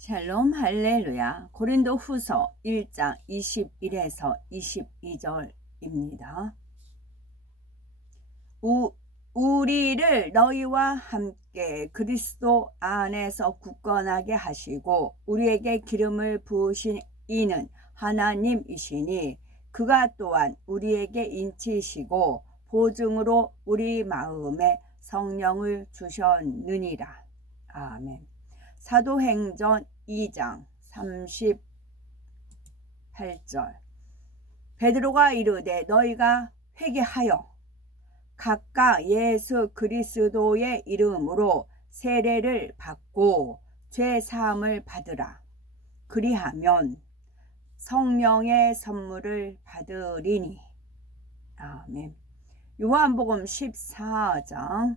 샬롬 할렐루야 고린도 후서 1장 21에서 22절입니다. 우, 우리를 너희와 함께 그리스도 안에서 굳건하게 하시고 우리에게 기름을 부으신 이는 하나님이시니 그가 또한 우리에게 인치시고 보증으로 우리 마음에 성령을 주셨느니라. 아멘. 사도행전 2장 38절. 베드로가 이르되 너희가 회개하여 각각 예수 그리스도의 이름으로 세례를 받고 죄 사함을 받으라. 그리하면 성령의 선물을 받으리니. 아멘. 요한복음 14장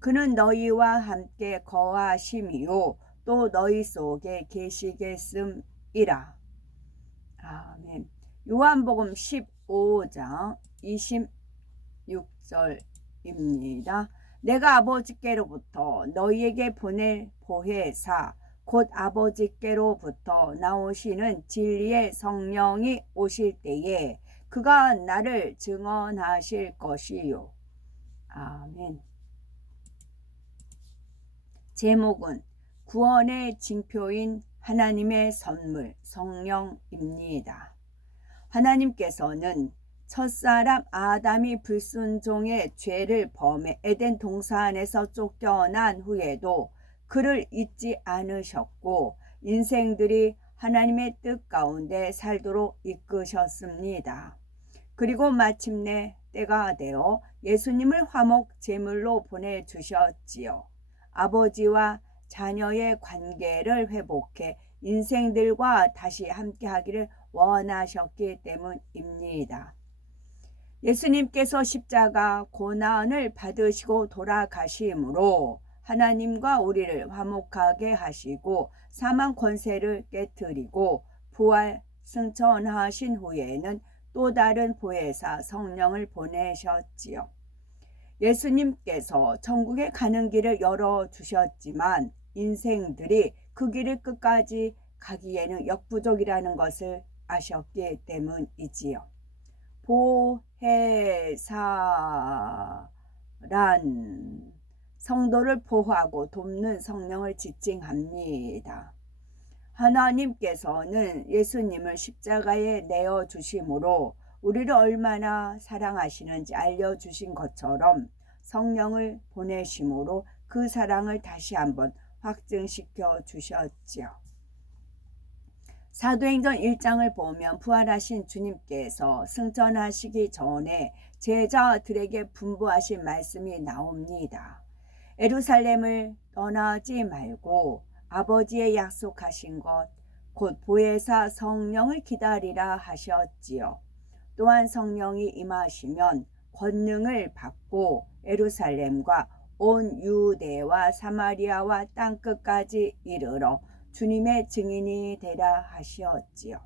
그는 너희와 함께 거하심이요 또 너희 속에 계시겠음이라. 아멘. 요한복음 15장 26절입니다. 내가 아버지께로부터 너희에게 보낼 보혜사 곧 아버지께로부터 나오시는 진리의 성령이 오실 때에 그가 나를 증언하실 것이요. 아멘. 제목은 구원의 징표인 하나님의 선물 성령입니다. 하나님께서는 첫사람 아담이 불순종의 죄를 범해 에덴 동산에서 쫓겨난 후에도 그를 잊지 않으셨고 인생들이 하나님의 뜻 가운데 살도록 이끄셨습니다. 그리고 마침내 때가 되어 예수님을 화목 제물로 보내 주셨지요. 아버지와 자녀의 관계를 회복해 인생들과 다시 함께 하기를 원하셨기 때문입니다. 예수님께서 십자가 고난을 받으시고 돌아가심으로 하나님과 우리를 화목하게 하시고 사망 권세를 깨뜨리고 부활 승천하신 후에는 또 다른 보혜사 성령을 보내셨지요. 예수님께서 천국에 가는 길을 열어주셨지만 인생들이 그 길을 끝까지 가기에는 역부족이라는 것을 아셨기 때문이지요. 보혜사란 성도를 보호하고 돕는 성령을 지칭합니다. 하나님께서는 예수님을 십자가에 내어 주심으로 우리를 얼마나 사랑하시는지 알려주신 것처럼 성령을 보내심으로 그 사랑을 다시 한번 확증시켜 주셨지요. 사도행전 1장을 보면 부활하신 주님께서 승천하시기 전에 제자들에게 분부하신 말씀이 나옵니다. 에루살렘을 떠나지 말고 아버지의 약속하신 것, 곧 보혜사 성령을 기다리라 하셨지요. 또한 성령이 임하시면 권능을 받고 에루살렘과 온 유대와 사마리아와 땅 끝까지 이르러 주님의 증인이 되라 하시었지요.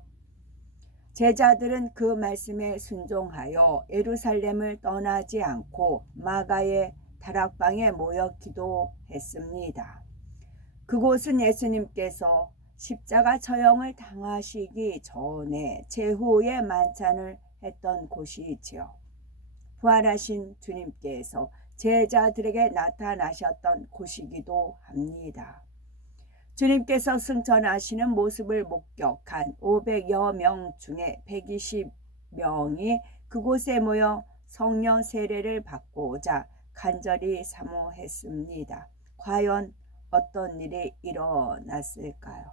제자들은 그 말씀에 순종하여 에루살렘을 떠나지 않고 마가의 다락방에 모여 기도했습니다. 그곳은 예수님께서 십자가 처형을 당하시기 전에 제후의 만찬을 했던 곳이지요. 부활하신 주님께서 제자들에게 나타나셨던 곳이기도 합니다. 주님께서 승천하시는 모습을 목격한 500여 명 중에 120명이 그곳에 모여 성령 세례를 받고자 간절히 사모했습니다. 과연 어떤 일이 일어났을까요?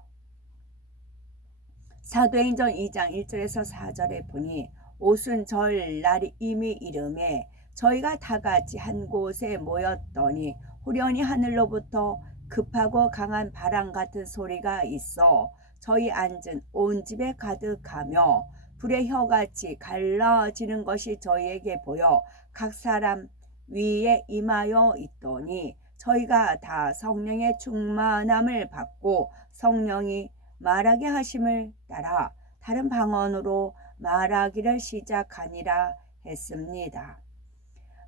사도행전 2장 1절에서 4절에 보니 오순절 날이 이미 이름에 저희가 다 같이 한 곳에 모였더니 후련히 하늘로부터 급하고 강한 바람 같은 소리가 있어 저희 앉은 온 집에 가득하며 불의 혀같이 갈라지는 것이 저희에게 보여 각 사람 위에 임하여 있더니 저희가 다 성령의 충만함을 받고 성령이 말하게 하심을 따라 다른 방언으로 말하기를 시작하니라 했습니다.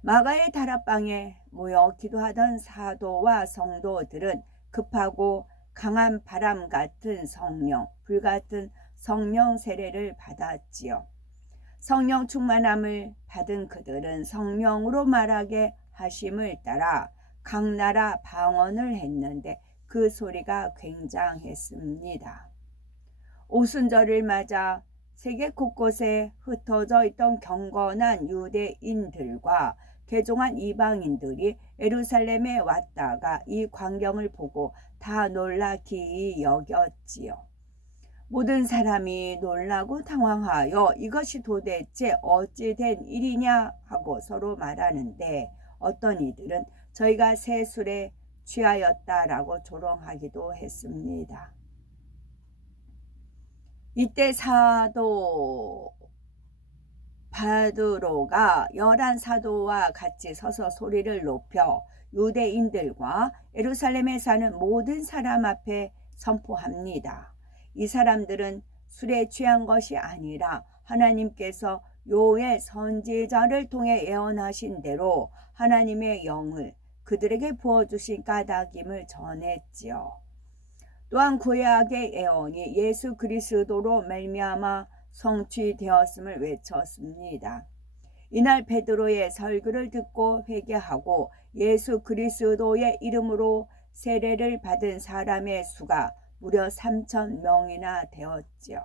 마가의 다락방에 모여 기도하던 사도와 성도들은 급하고 강한 바람 같은 성령, 불 같은 성령 세례를 받았지요. 성령 충만함을 받은 그들은 성령으로 말하게 하심을 따라 각 나라 방언을 했는데 그 소리가 굉장했습니다. 오순절을 맞아 세계 곳곳에 흩어져 있던 경건한 유대인들과 개종한 이방인들이 에루살렘에 왔다가 이 광경을 보고 다 놀라 기이 여겼지요. 모든 사람이 놀라고 당황하여 이것이 도대체 어찌 된 일이냐 하고 서로 말하는데 어떤 이들은 저희가 새 술에 취하였다라고 조롱하기도 했습니다. 이때 사도 바드로가 열한 사도와 같이 서서 소리를 높여 유대인들과 에루살렘에 사는 모든 사람 앞에 선포합니다. 이 사람들은 술에 취한 것이 아니라 하나님께서 요의 선지자를 통해 예언하신 대로 하나님의 영을 그들에게 부어주신 까닭임을 전했지요. 또한 구약의 예언이 예수 그리스도로 말미암아 성취되었음을 외쳤습니다. 이날 베드로의 설교를 듣고 회개하고 예수 그리스도의 이름으로 세례를 받은 사람의 수가 무려 3천 명이나 되었지요.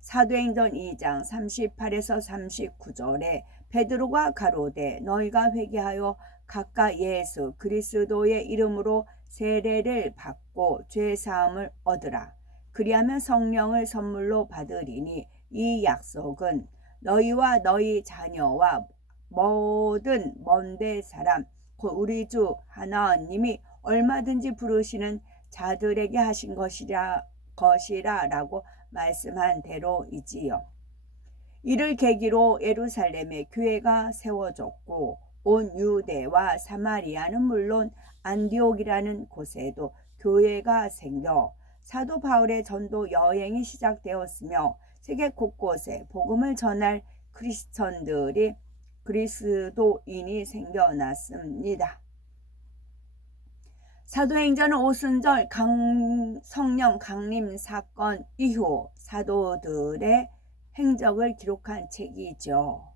사도행전 2장 38에서 39절에 베드로가 가로되 너희가 회개하여 각각 예수 그리스도의 이름으로 세례를 받고 죄 사함을 얻으라. 그리하면 성령을 선물로 받으리니 이 약속은 너희와 너희 자녀와 모든 먼데 사람 곧 우리 주 하나님이 얼마든지 부르시는 자들에게 하신 것이라 것이라라고 말씀한 대로이지요. 이를 계기로 예루살렘에 교회가 세워졌고 온 유대와 사마리아는 물론 안디옥이라는 곳에도 교회가 생겨 사도 바울의 전도 여행이 시작되었으며 세계 곳곳에 복음을 전할 크리스천들이 그리스도인이 생겨났습니다. 사도행전은 오순절 강, 성령 강림 사건 이후 사도들의 행적을 기록한 책이죠.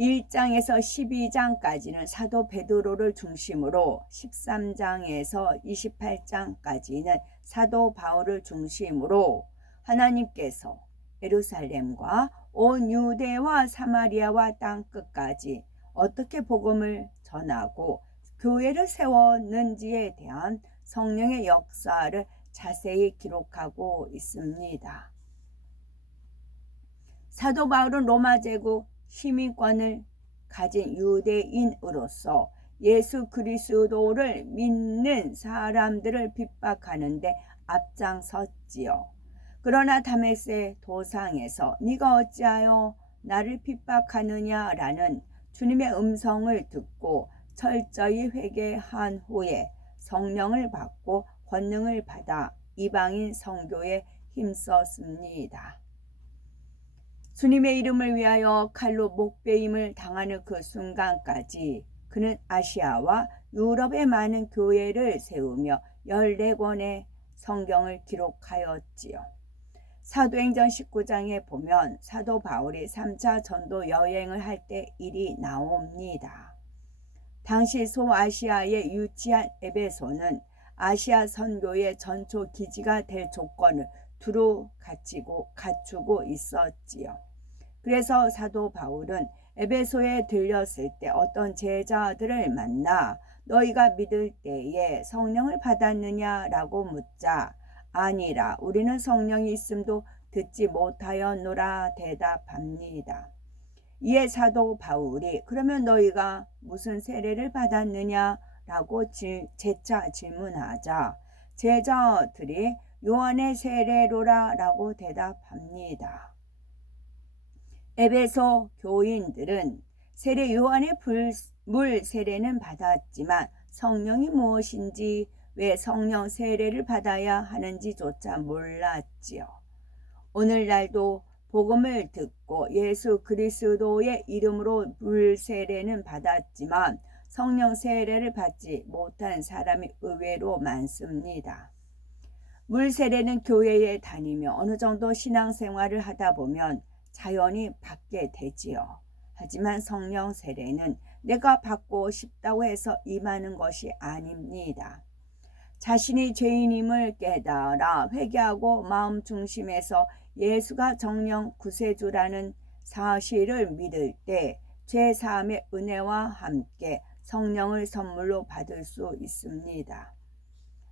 1장에서 12장까지는 사도 베드로를 중심으로 13장에서 28장까지는 사도 바울을 중심으로 하나님께서 예루살렘과 온 유대와 사마리아와 땅 끝까지 어떻게 복음을 전하고 교회를 세웠는지에 대한 성령의 역사를 자세히 기록하고 있습니다. 사도 바울은 로마 제국 시민권을 가진 유대인으로서 예수 그리스도를 믿는 사람들을 핍박하는데 앞장섰지요. 그러나 다메스의 도상에서 네가 어찌하여 나를 핍박하느냐라는 주님의 음성을 듣고 철저히 회개한 후에 성령을 받고 권능을 받아 이방인 성교에 힘썼습니다. 주님의 이름을 위하여 칼로 목베임을 당하는 그 순간까지 그는 아시아와 유럽의 많은 교회를 세우며 14권의 성경을 기록하였지요. 사도행전 19장에 보면 사도 바울이 3차 전도 여행을 할 때 일이 나옵니다. 당시 소아시아에 유치한 에베소는 아시아 선교의 전초 기지가 될 조건을 두루 갖추고, 갖추고 있었지요. 그래서 사도 바울은 에베소에 들렸을 때 어떤 제자들을 만나 너희가 믿을 때에 성령을 받았느냐라고 묻자 아니라 우리는 성령이 있음도 듣지 못하였노라 대답합니다. 이에 사도 바울이 그러면 너희가 무슨 세례를 받았느냐라고 재차 질문하자 제자들이 요한의 세례로라라고 대답합니다. 에베소 교인들은 세례 요한의 불, 물 세례는 받았지만 성령이 무엇인지 왜 성령 세례를 받아야 하는지조차 몰랐지요. 오늘날도 복음을 듣고 예수 그리스도의 이름으로 물 세례는 받았지만 성령 세례를 받지 못한 사람이 의외로 많습니다. 물 세례는 교회에 다니며 어느 정도 신앙생활을 하다 보면 자연히 받게 되지요. 하지만 성령 세례는 내가 받고 싶다고 해서 임하는 것이 아닙니다. 자신이 죄인임을 깨달아 회개하고 마음 중심에서 예수가 정령 구세주라는 사실을 믿을 때 죄사함의 은혜와 함께 성령을 선물로 받을 수 있습니다.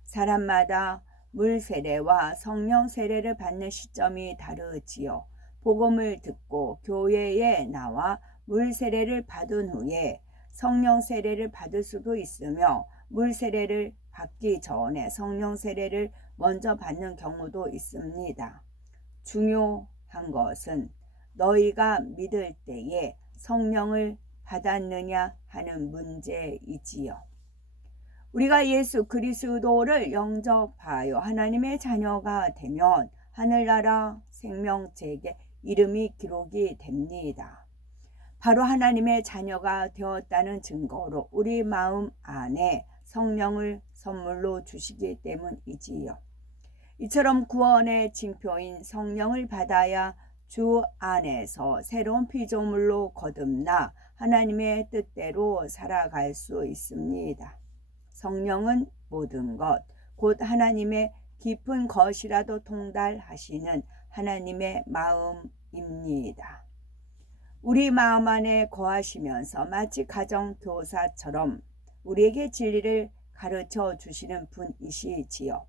사람마다 물 세례와 성령 세례를 받는 시점이 다르지요. 복음을 듣고 교회에 나와 물 세례를 받은 후에 성령 세례를 받을 수도 있으며 물 세례를 받기 전에 성령 세례를 먼저 받는 경우도 있습니다. 중요한 것은 너희가 믿을 때에 성령을 받았느냐 하는 문제이지요. 우리가 예수 그리스도를 영접하여 하나님의 자녀가 되면 하늘나라 생명책에 이름이 기록이 됩니다. 바로 하나님의 자녀가 되었다는 증거로 우리 마음 안에 성령을 선물로 주시기 때문이지요. 이처럼 구원의 징표인 성령을 받아야 주 안에서 새로운 피조물로 거듭나 하나님의 뜻대로 살아갈 수 있습니다. 성령은 모든 것, 곧 하나님의 깊은 것이라도 통달하시는 하나님의 마음입니다. 우리 마음 안에 거하시면서 마치 가정 교사처럼 우리에게 진리를 가르쳐 주시는 분이시지요.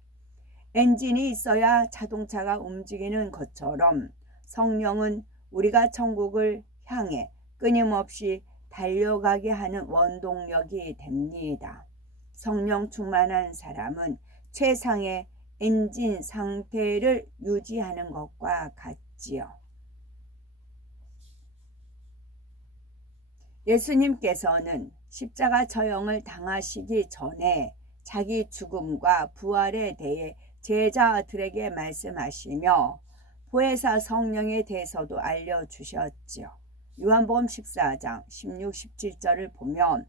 엔진이 있어야 자동차가 움직이는 것처럼 성령은 우리가 천국을 향해 끊임없이 달려가게 하는 원동력이 됩니다. 성령 충만한 사람은 최상의 엔진 상태를 유지하는 것과 같지요. 예수님께서는 십자가 처형을 당하시기 전에 자기 죽음과 부활에 대해 제자들에게 말씀하시며 보혜사 성령에 대해서도 알려주셨지요. 요한복음 14장 16, 17절을 보면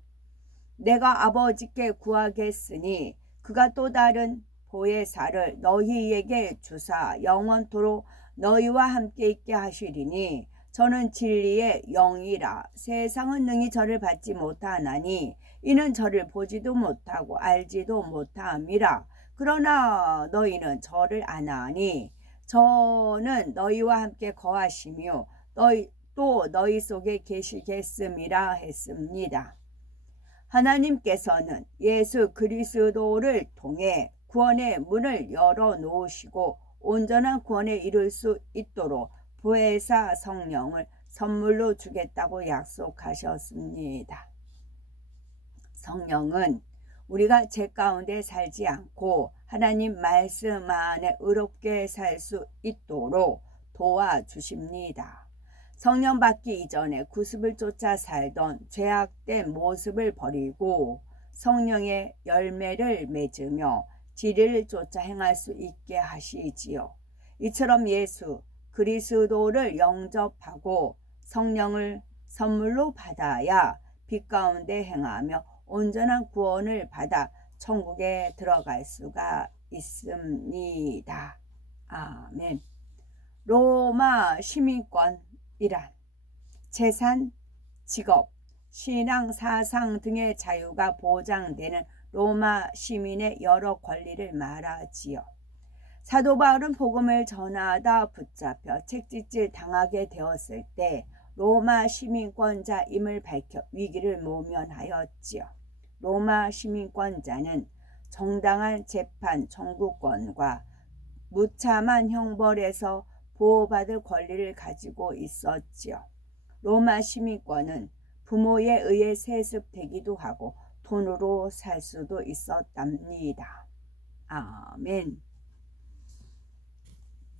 내가 아버지께 구하겠으니 그가 또 다른 보혜사를 너희에게 주사 영원토록 너희와 함께 있게 하시리니 저는 진리의 영이라 세상은 능히 저를 받지 못하나니 이는 저를 보지도 못하고 알지도 못함이라 그러나 너희는 저를 아나니 저는 너희와 함께 거하시며 너희 또 너희 속에 계시겠음이라 했습니다. 하나님께서는 예수 그리스도를 통해 구원의 문을 열어 놓으시고 온전한 구원에 이룰 수 있도록 부회사 성령을 선물로 주겠다고 약속하셨습니다. 성령은 우리가 죄 가운데 살지 않고 하나님 말씀 안에 의롭게 살 수 있도록 도와주십니다. 성령 받기 이전에 구습을 쫓아 살던 죄악된 모습을 버리고 성령의 열매를 맺으며 지리를 쫓아 행할 수 있게 하시지요. 이처럼 예수 그리스도를 영접하고 성령을 선물로 받아야 빛 가운데 행하며 온전한 구원을 받아 천국에 들어갈 수가 있습니다. 아멘. 로마 시민권 이란 재산, 직업, 신앙, 사상 등의 자유가 보장되는 로마 시민의 여러 권리를 말하지요. 사도 바울은 복음을 전하다 붙잡혀 책짓질 당하게 되었을 때 로마 시민권자임을 밝혀 위기를 모면하였지요. 로마 시민권자는 정당한 재판 청구권과 무참한 형벌에서 보호받을 권리를 가지고 있었지요. 로마 시민권은 부모에 의해 세습되기도 하고 돈으로 살 수도 있었답니다. 아멘.